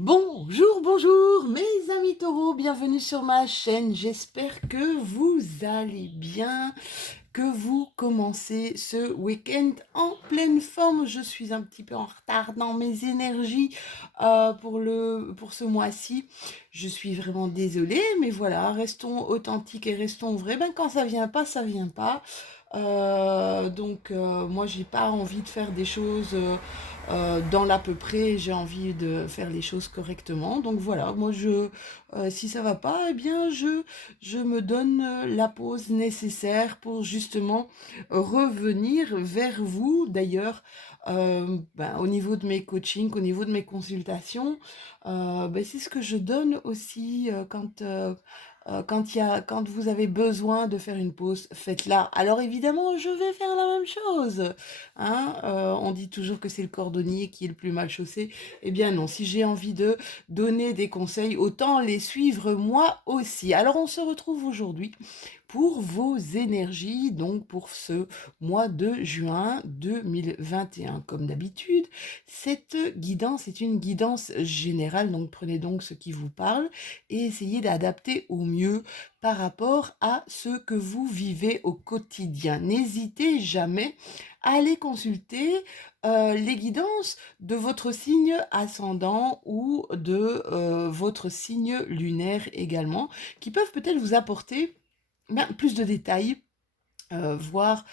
Bonjour, bonjour mes amis taureaux, bienvenue sur ma chaîne. J'espère que vous allez bien, que vous commencez ce week-end en pleine forme. Je suis un petit peu en retard dans mes énergies pour ce mois-ci. Je suis vraiment désolée, mais voilà, restons authentiques et restons vrais. Ben, quand ça vient pas, ça vient pas. Moi, j'ai pas envie de faire des choses dans l'à peu près, j'ai envie de faire les choses correctement. Donc voilà, si ça va pas, eh bien, je me donne la pause nécessaire pour justement revenir vers vous. D'ailleurs, au niveau de mes coachings, au niveau de mes consultations, c'est ce que je donne aussi quand vous avez besoin de faire une pause, faites-la. Alors évidemment, je vais faire la même chose. Hein, on dit toujours que c'est le cordonnier qui est le plus mal chaussé. Eh bien non, si j'ai envie de donner des conseils, autant les suivre moi aussi. Alors on se retrouve aujourd'hui pour vos énergies, donc pour ce mois de juin 2021. Comme d'habitude, cette guidance est une guidance générale, donc prenez donc ce qui vous parle et essayez d'adapter au mieux par rapport à ce que vous vivez au quotidien. N'hésitez jamais à aller consulter les guidances de votre signe ascendant ou de votre signe lunaire également, qui peuvent peut-être vous apporter plus de détails, voir,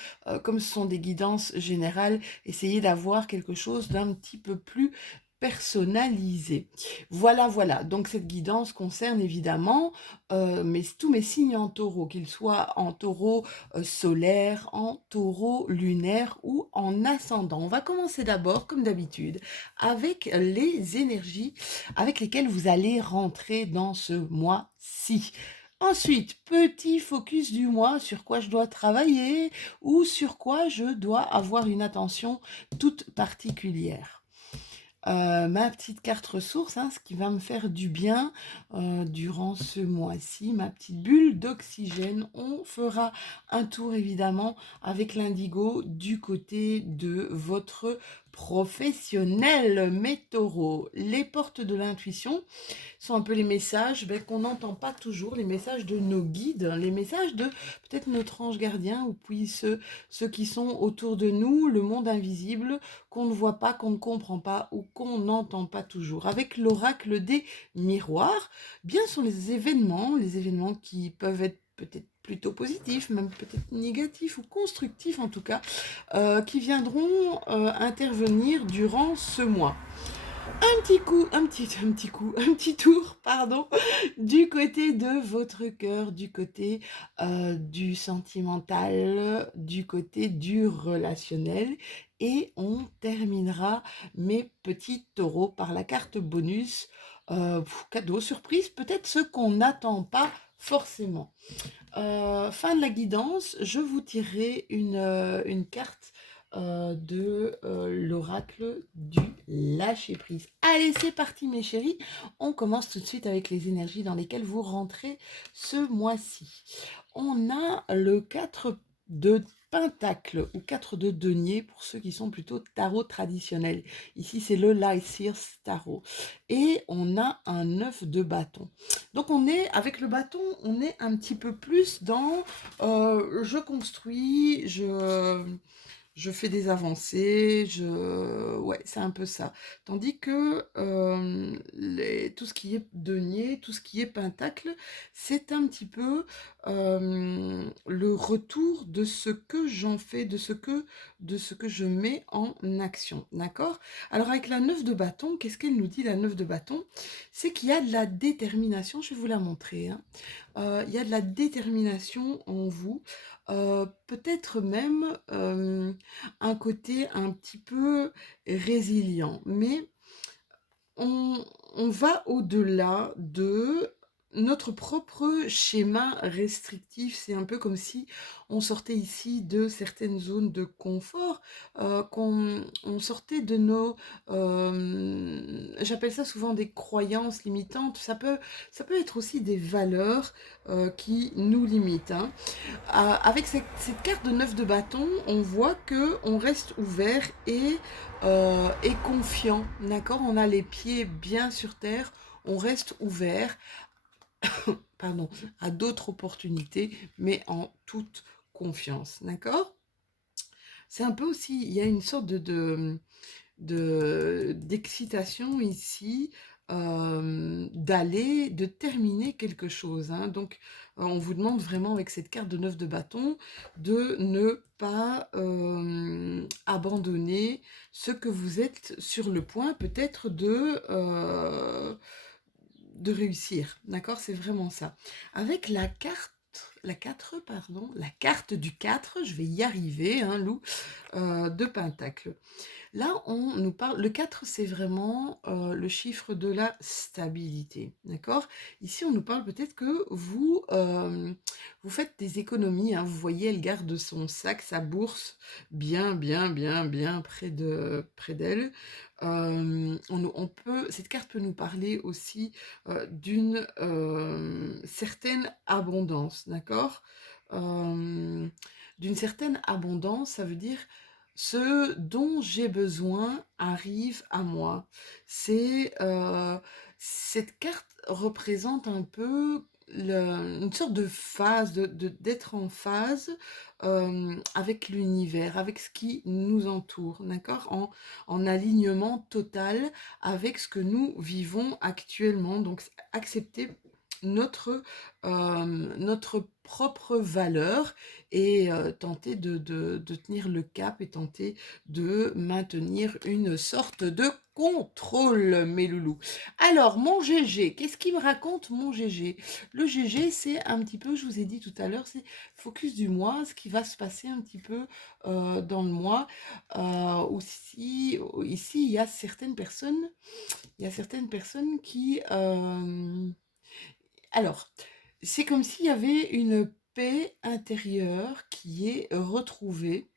comme ce sont des guidances générales, essayer d'avoir quelque chose d'un petit peu plus personnalisé. Voilà, voilà. Donc cette guidance concerne évidemment tous mes signes en taureau, qu'ils soient en taureau solaire, en taureau lunaire ou en ascendant. On va commencer d'abord, comme d'habitude, avec les énergies avec lesquelles vous allez rentrer dans ce mois-ci. Ensuite, petit focus du mois, sur quoi je dois travailler ou sur quoi je dois avoir une attention toute particulière. Ma petite carte ressource, hein, ce qui va me faire du bien durant ce mois-ci, ma petite bulle d'oxygène. On fera un tour évidemment avec l'indigo du côté de votre professionnel, mes taureaux. Les portes de l'intuition sont un peu les messages qu'on n'entend pas toujours, les messages de nos guides, les messages de peut-être notre ange gardien, ou puis ceux qui sont autour de nous, le monde invisible, qu'on ne voit pas, qu'on ne comprend pas, ou qu'on n'entend pas toujours. Avec l'oracle des miroirs, bien sont les événements qui peuvent être peut-être plutôt positifs, même peut-être négatifs ou constructifs en tout cas, qui viendront intervenir durant ce mois. Un petit tour, pardon, du côté de votre cœur, du côté du sentimental, du côté du relationnel. Et on terminera mes petits taureaux par la carte bonus, cadeau, surprise, peut-être ce qu'on n'attend pas forcément. Fin de la guidance, je vous tirerai une carte de l'oracle du lâcher-prise. Allez, c'est parti mes chéris. On commence tout de suite avec les énergies dans lesquelles vous rentrez ce mois-ci. On a le 4 de Pentacle ou 4 de denier pour ceux qui sont plutôt tarot traditionnels. Ici, c'est le Lycirs Tarot. Et on a un 9 de bâton. Donc on est, avec le bâton, on est un petit peu plus dans je construis, je fais des avancées, ouais, c'est un peu ça. Tandis que tout ce qui est denier, tout ce qui est pentacle, c'est un petit peu le retour de ce que j'en fais, de ce que je mets en action, d'accord? Alors avec la 9 de bâton, qu'est-ce qu'elle nous dit la 9 de bâton? C'est qu'il y a de la détermination, je vais vous la montrer, hein. Il y a de la détermination en vous, peut-être même un côté un petit peu résilient, mais on, on va au-delà de notre propre schéma restrictif. C'est un peu comme si on sortait ici de certaines zones de confort, qu'on on sortait de nos j'appelle ça souvent des croyances limitantes. Ça peut être aussi des valeurs qui nous limitent, hein. Avec cette carte de 9 de bâton, on voit que on reste ouvert et confiant, d'accord? On a les pieds bien sur terre, on reste ouvert, pardon, à d'autres opportunités, mais en toute confiance, d'accord? C'est un peu aussi, il y a une sorte d'excitation ici, de terminer quelque chose, hein. Donc, on vous demande vraiment avec cette carte de 9 de bâton de ne pas abandonner ce que vous êtes sur le point peut-être de réussir, d'accord? C'est vraiment ça. Avec la 4, pardon, la carte du 4, je vais y arriver, hein, Lou, de Pentacle. Là, on nous parle, le 4, c'est vraiment le chiffre de la stabilité, d'accord? Ici, on nous parle peut-être que vous faites des économies, hein. Vous voyez, elle garde son sac, sa bourse, bien, bien, bien, bien près d'elle. Cette carte peut nous parler aussi d'une certaine abondance, d'accord? Euh, d'une certaine abondance, ça veut dire ce dont j'ai besoin arrive à moi. Cette carte représente un peu une sorte de phase, d'être en phase avec l'univers, avec ce qui nous entoure, d'accord? En alignement total avec ce que nous vivons actuellement. Donc, accepter notre propre valeur et tenter de tenir le cap et tenter de maintenir une sorte de contrôle, mes loulous. Alors, mon GG, qu'est-ce qu'il me raconte mon GG? Le GG, c'est un petit peu, je vous ai dit tout à l'heure, c'est focus du mois, ce qui va se passer un petit peu dans le mois. Ici, il y a certaines personnes qui... alors, c'est comme s'il y avait une paix intérieure qui est retrouvée.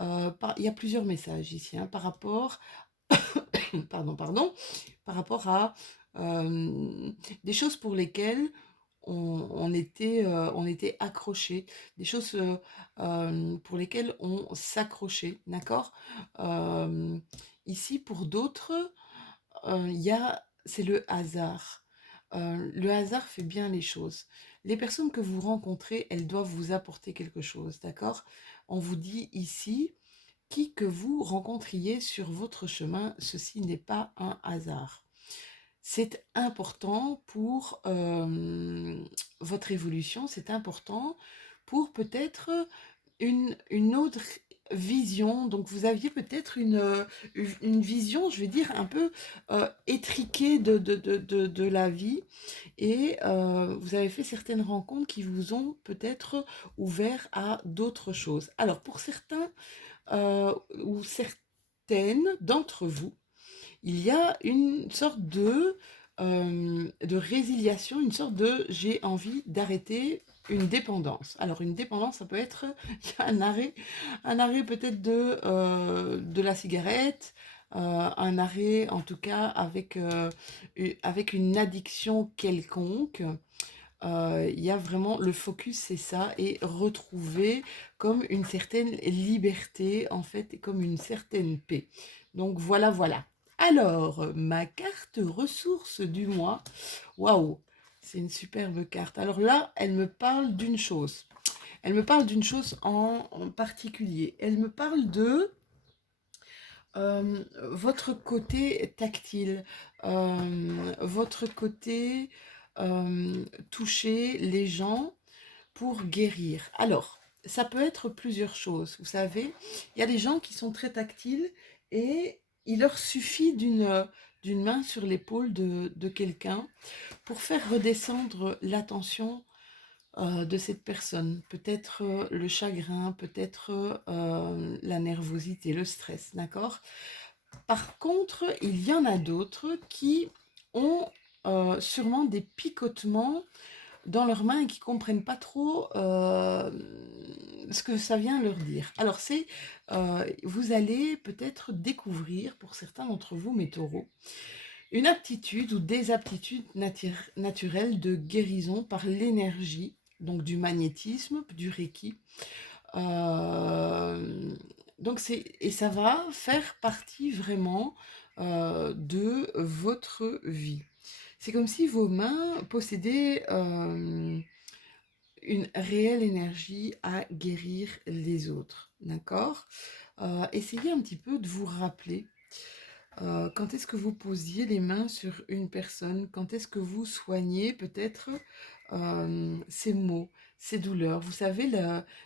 Il y a plusieurs messages ici, hein, par rapport, pardon, par rapport à des choses pour lesquelles on était accroché, des choses pour lesquelles on s'accrochait, d'accord? Euh, Ici, pour d'autres, c'est le hasard. Le hasard fait bien les choses. Les personnes que vous rencontrez, elles doivent vous apporter quelque chose, d'accord? On vous dit ici, qui que vous rencontriez sur votre chemin, ceci n'est pas un hasard. C'est important pour votre évolution, c'est important pour peut-être une autre vision. Donc vous aviez peut-être une vision, je vais dire, un peu étriquée de la vie et vous avez fait certaines rencontres qui vous ont peut-être ouvert à d'autres choses. Alors pour certains ou certaines d'entre vous, il y a une sorte de résiliation, une sorte de j'ai envie d'arrêter une dépendance. Alors une dépendance, ça peut être il y a un arrêt peut-être de la cigarette, un arrêt en tout cas avec une addiction quelconque. Il y a vraiment le focus, c'est ça, et retrouver comme une certaine liberté, en fait, et comme une certaine paix. Donc voilà, voilà. Alors, ma carte ressources du mois, waouh, c'est une superbe carte. Alors là, elle me parle d'une chose. Elle me parle d'une chose en particulier. Elle me parle de votre côté tactile, votre côté toucher les gens pour guérir. Alors, ça peut être plusieurs choses. Vous savez, il y a des gens qui sont très tactiles et il leur suffit d'une main sur l'épaule de quelqu'un pour faire redescendre l'attention de cette personne. Peut-être le chagrin, peut-être la nervosité, le stress, d'accord? Par contre, il y en a d'autres qui ont sûrement des picotements dans leurs mains et qui comprennent pas trop ce que ça vient leur dire. Alors vous allez peut-être découvrir, pour certains d'entre vous, mes taureaux, une aptitude ou des aptitudes naturelles de guérison par l'énergie, donc du magnétisme, du Reiki. Euh, donc et ça va faire partie vraiment de votre vie. C'est comme si vos mains possédaient une réelle énergie à guérir les autres, d'accord? Essayez un petit peu de vous rappeler quand est-ce que vous posiez les mains sur une personne, quand est-ce que vous soignez peut-être ces maux, ces douleurs. Vous savez,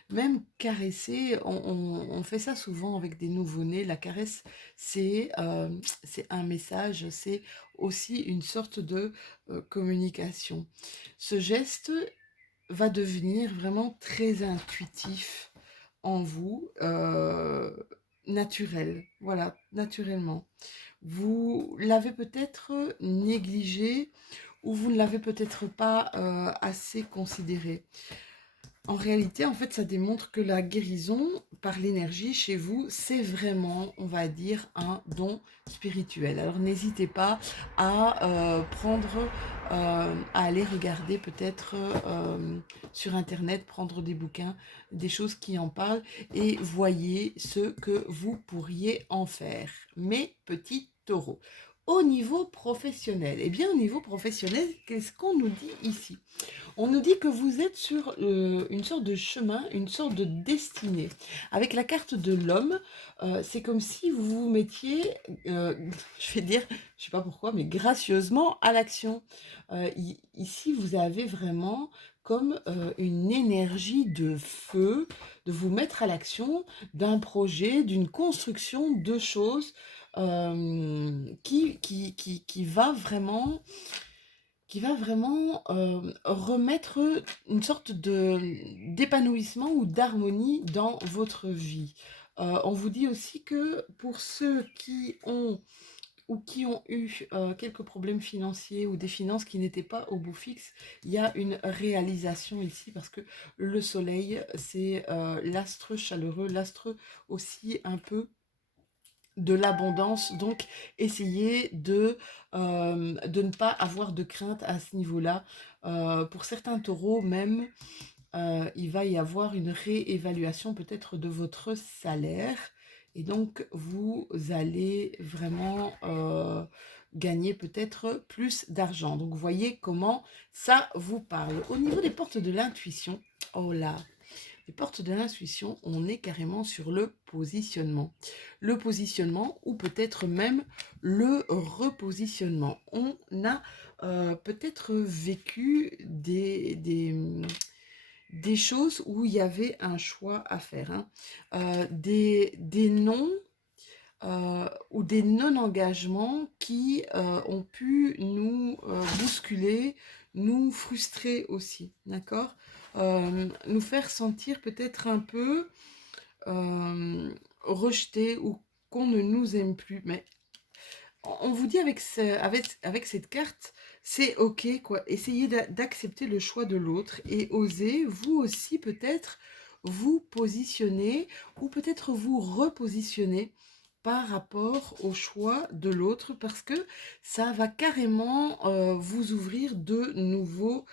même caresser, on fait ça souvent avec des nouveau-nés. La caresse, c'est un message, c'est aussi une sorte de communication. Ce geste va devenir vraiment très intuitif en vous, naturel, voilà, naturellement. Vous l'avez peut-être négligé ou vous ne l'avez peut-être pas assez considéré. En réalité, en fait, ça démontre que la guérison par l'énergie chez vous, c'est vraiment, on va dire, un don spirituel. Alors n'hésitez pas à à aller regarder peut-être sur Internet, prendre des bouquins, des choses qui en parlent et voyez ce que vous pourriez en faire. Mes petits taureaux. Au niveau professionnel, eh bien au niveau professionnel, qu'est-ce qu'on nous dit ici? On nous dit que vous êtes sur une sorte de chemin, une sorte de destinée. Avec la carte de l'homme, c'est comme si vous vous mettiez, je vais dire, je ne sais pas pourquoi, mais gracieusement à l'action. Ici, vous avez vraiment comme une énergie de feu, de vous mettre à l'action d'un projet, d'une construction de choses qui va vraiment remettre une sorte d'épanouissement ou d'harmonie dans votre vie. On vous dit aussi que pour ceux qui ont ou qui ont eu quelques problèmes financiers ou des finances qui n'étaient pas au bout fixe, il y a une réalisation ici parce que le soleil, c'est l'astre chaleureux, l'astre aussi un peu de l'abondance, donc essayez de ne pas avoir de crainte à ce niveau-là. Pour certains taureaux même, il va y avoir une réévaluation peut-être de votre salaire et donc vous allez vraiment gagner peut-être plus d'argent. Donc vous voyez comment ça vous parle. Au niveau des portes de l'intuition, oh là, les portes de l'intuition, on est carrément sur le positionnement. Le positionnement ou peut-être même le repositionnement. On a peut-être vécu des choses où il y avait un choix à faire. Hein. Des noms ou des non-engagements qui ont pu nous bousculer, nous frustrer aussi, d'accord? Nous faire sentir peut-être un peu rejetés ou qu'on ne nous aime plus. Mais on vous dit avec cette carte, c'est ok, quoi. Essayez d'accepter le choix de l'autre et osez, vous aussi peut-être, vous positionner ou peut-être vous repositionner par rapport au choix de l'autre parce que ça va carrément vous ouvrir de nouveaux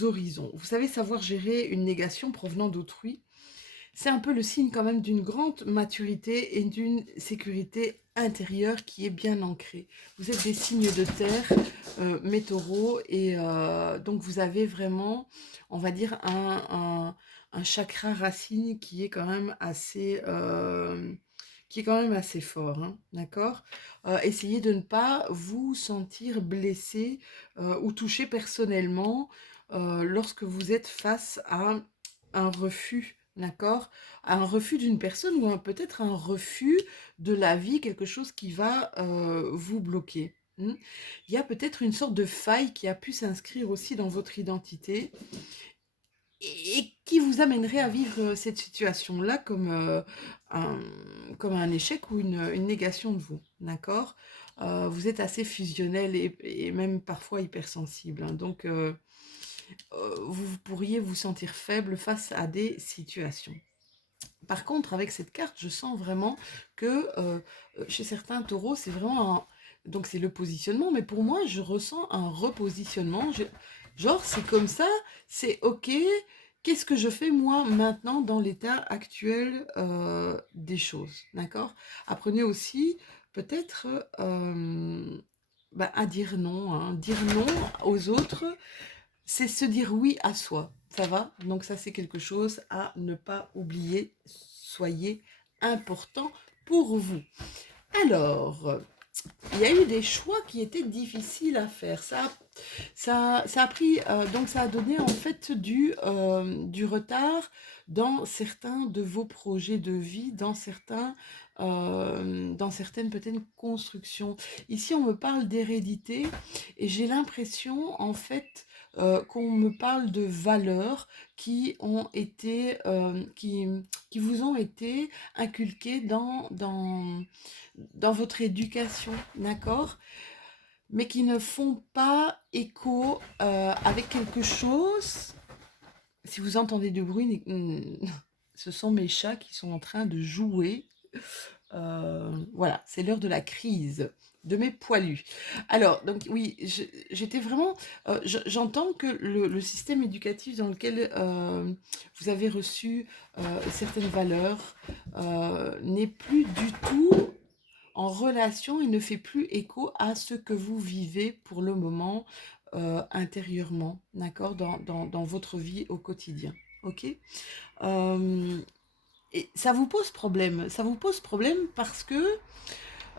horizons. Vous savez, savoir gérer une négation provenant d'autrui, c'est un peu le signe quand même d'une grande maturité et d'une sécurité intérieure qui est bien ancrée. Vous êtes des signes de terre, mes taureaux, et donc vous avez vraiment, on va dire, un chakra racine qui est quand même assez fort, hein, d'accord? Essayez de ne pas vous sentir blessé ou touché personnellement lorsque vous êtes face à un refus, d'accord? Un refus d'une personne ou peut-être un refus de la vie, quelque chose qui va vous bloquer. Il y a peut-être une sorte de faille qui a pu s'inscrire aussi dans votre identité et qui vous amènerait à vivre cette situation-là un, comme un échec ou une négation de vous, d'accord? Vous êtes assez fusionnel et même parfois hypersensible, hein, donc vous pourriez vous sentir faible face à des situations. Par contre, avec cette carte, je sens vraiment que chez certains taureaux, c'est vraiment Donc c'est le positionnement, mais pour moi, je ressens un repositionnement. Genre, c'est comme ça, c'est OK. Qu'est-ce que je fais moi maintenant dans l'état actuel des choses, d'accord? Apprenez aussi peut-être à dire non, hein. Dire non aux autres, c'est se dire oui à soi, ça va? Donc ça, c'est quelque chose à ne pas oublier. Soyez important pour vous. Alors, il y a eu des choix qui étaient difficiles à faire. Ça a pris, donc ça a donné en fait du retard dans certains de vos projets de vie, dans certaines peut-être constructions. Ici, on me parle d'hérédité et j'ai l'impression en fait qu'on me parle de valeurs qui ont été, qui vous ont été inculquées dans votre éducation, d'accord? Mais qui ne font pas écho avec quelque chose. Si vous entendez du bruit, ce sont mes chats qui sont en train de jouer. Voilà, c'est l'heure de la crise de mes poilus. Alors, donc oui, j'étais vraiment... j'entends que le système éducatif dans lequel vous avez reçu certaines valeurs n'est plus du tout en relation, il ne fait plus écho à ce que vous vivez pour le moment intérieurement, d'accord, dans votre vie au quotidien. Ok. Euh, et ça vous pose problème. Ça vous pose problème parce que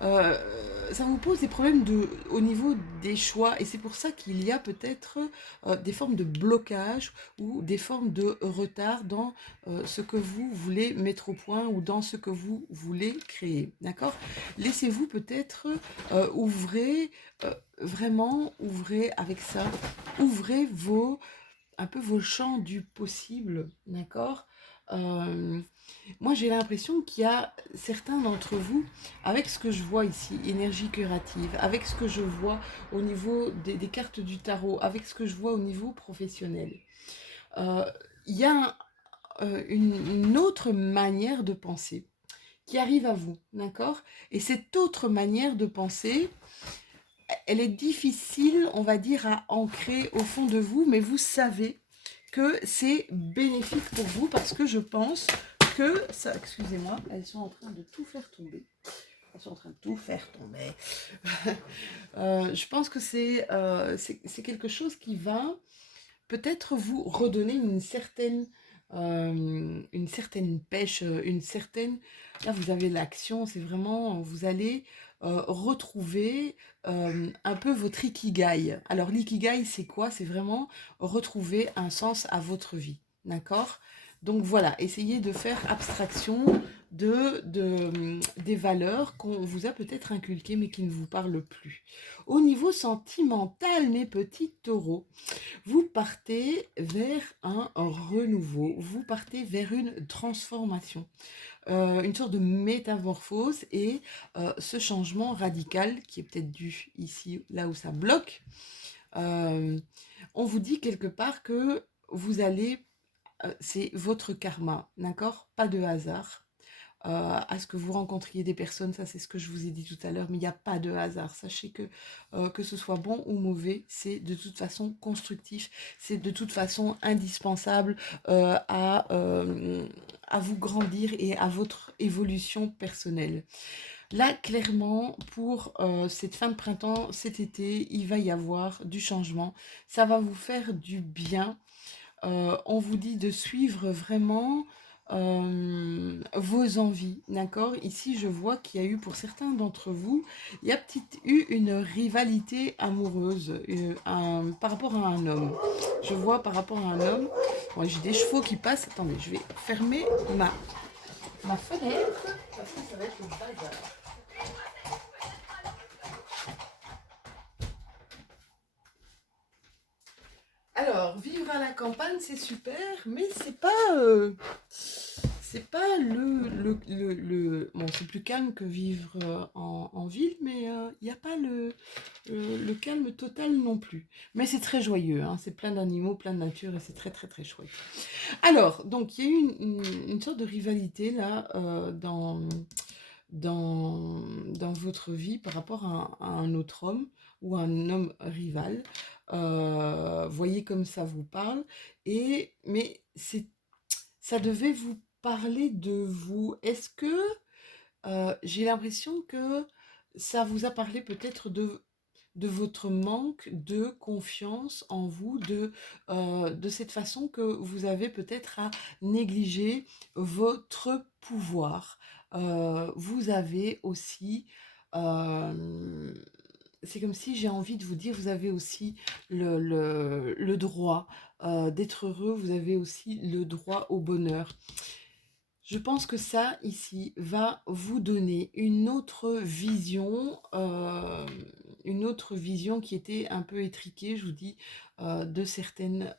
ça vous pose des problèmes au niveau des choix et c'est pour ça qu'il y a peut-être des formes de blocage ou des formes de retard dans ce que vous voulez mettre au point ou dans ce que vous voulez créer. D'accord? Laissez-vous peut-être ouvrez, vraiment ouvrez avec ça, ouvrez un peu vos champs du possible. D'accord? Euh, Moi, j'ai l'impression qu'il y a certains d'entre vous, avec ce que je vois ici, énergie curative, avec ce que je vois au niveau des cartes du tarot, avec ce que je vois au niveau professionnel, euh, il y a une autre manière de penser qui arrive à vous, d'accord? Et cette autre manière de penser, elle est difficile, on va dire, à ancrer au fond de vous, mais vous savez que c'est bénéfique pour vous parce que je pense que ça, excusez-moi, elles sont en train de tout faire tomber. Elles sont en train de tout faire tomber. Je pense que c'est quelque chose qui va peut-être vous redonner une certaine pêche, une certaine... Là, vous avez l'action, c'est vraiment... Vous allez retrouver un peu votre ikigai. Alors, l'ikigai, c'est quoi? C'est vraiment retrouver un sens à votre vie. D'accord? Donc voilà, essayez de faire abstraction des valeurs qu'on vous a peut-être inculquées mais qui ne vous parlent plus. Au niveau sentimental, mes petits taureaux, vous partez vers un renouveau, vous partez vers une transformation, une sorte de métamorphose et ce changement radical qui est peut-être dû ici, là où ça bloque, euh, on vous dit quelque part que vous allez, c'est votre karma, d'accord? Pas de hasard. À ce que vous rencontriez des personnes, ça c'est ce que je vous ai dit tout à l'heure, mais il n'y a pas de hasard. Sachez que ce soit bon ou mauvais, c'est de toute façon constructif, c'est de toute façon indispensable à vous grandir et à votre évolution personnelle. Là, clairement, pour cette fin de printemps, cet été, il va y avoir du changement. Ça va vous faire du bien. On vous dit de suivre vraiment vos envies, d'accord? Ici, je vois qu'il y a eu pour certains d'entre vous, il y a peut-être eu une rivalité amoureuse par rapport à un homme. Je vois par rapport à un homme, bon, j'ai des chevaux qui passent. Attendez, je vais fermer ma fenêtre parce que ça va être le bazar. Alors, vivre à la campagne, c'est super, mais c'est pas bon, c'est plus calme que vivre en ville, mais il n'y a pas le calme total non plus. Mais c'est très joyeux, hein, c'est plein d'animaux, plein de nature, et c'est très très très chouette. Alors, donc, il y a eu une sorte de rivalité là dans votre vie par rapport à un autre homme ou un homme rival. Voyez comme ça vous parle. Mais ça devait vous parler de vous. Est-ce que j'ai l'impression que ça vous a parlé peut-être de votre manque de confiance en vous, de cette façon que vous avez peut-être à négliger votre pouvoir. Vous avez aussi, euh, c'est comme si j'ai envie de vous dire, vous avez aussi le droit d'être heureux, vous avez aussi le droit au bonheur. Je pense que ça, ici, va vous donner une autre vision qui était un peu étriquée, je vous dis, de certaines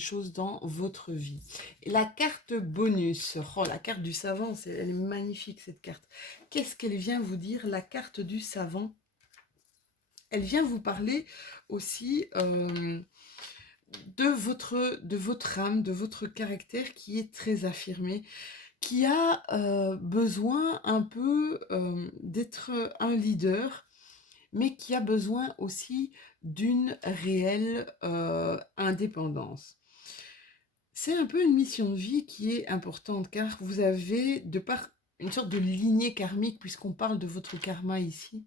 choses dans votre vie. Et la carte bonus, oh, la carte du savant, elle est magnifique cette carte. Qu'est-ce qu'elle vient vous dire, la carte du savant? Elle vient vous parler aussi de votre âme, de votre caractère qui est très affirmé, qui a besoin un peu d'être un leader, mais qui a besoin aussi d'une réelle indépendance. C'est un peu une mission de vie qui est importante, car vous avez, de par une sorte de lignée karmique, puisqu'on parle de votre karma ici,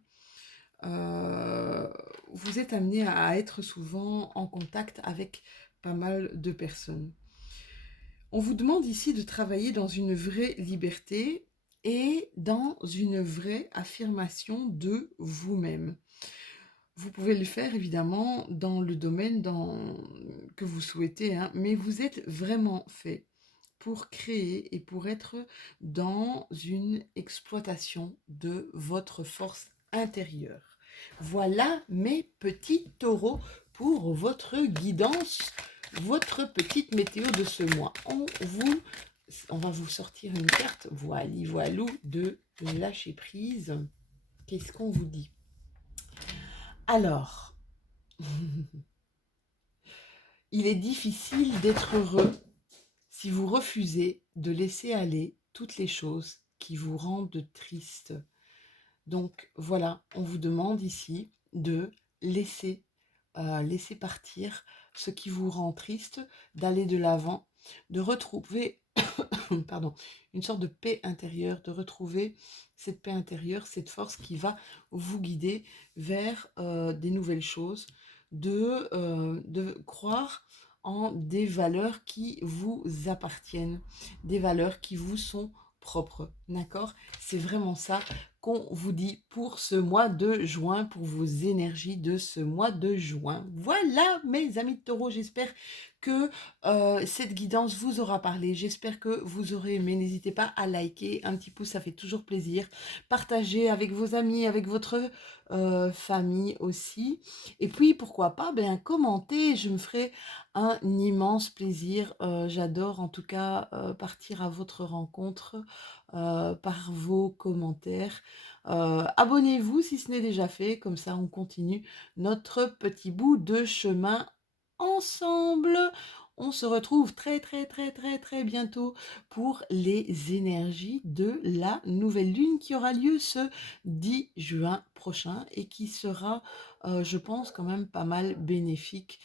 euh, vous êtes amené à être souvent en contact avec pas mal de personnes. On vous demande ici de travailler dans une vraie liberté et dans une vraie affirmation de vous-même. Vous pouvez le faire évidemment dans le domaine que vous souhaitez, hein, mais vous êtes vraiment fait pour créer et pour être dans une exploitation de votre force intérieure. Voilà mes petits taureaux pour votre guidance, votre petite météo de ce mois. On va vous sortir une carte, voilou, de lâcher prise. Qu'est-ce qu'on vous dit? Alors, il est difficile d'être heureux si vous refusez de laisser aller toutes les choses qui vous rendent triste. Donc voilà, on vous demande ici de laisser partir ce qui vous rend triste, d'aller de l'avant, de retrouver pardon, une sorte de paix intérieure, de retrouver cette paix intérieure, cette force qui va vous guider vers des nouvelles choses, de croire en des valeurs qui vous appartiennent, des valeurs qui vous sont propres, d'accord? C'est vraiment ça qu'on vous dit pour ce mois de juin, pour vos énergies de ce mois de juin. Voilà, mes amis de taureau, j'espère que cette guidance vous aura parlé. J'espère que vous aurez aimé. N'hésitez pas à liker, un petit pouce, ça fait toujours plaisir. Partagez avec vos amis, avec votre famille aussi. Et puis, pourquoi pas, commentez. Je me ferai un immense plaisir. J'adore en tout cas partir à votre rencontre par vos commentaires. Abonnez-vous si ce n'est déjà fait, comme ça on continue notre petit bout de chemin ensemble. On se retrouve très très très très très bientôt pour les énergies de la nouvelle lune qui aura lieu ce 10 juin prochain et qui sera, je pense, quand même pas mal bénéfique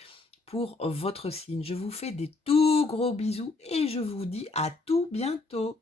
pour votre signe. Je vous fais des tout gros bisous et je vous dis à tout bientôt.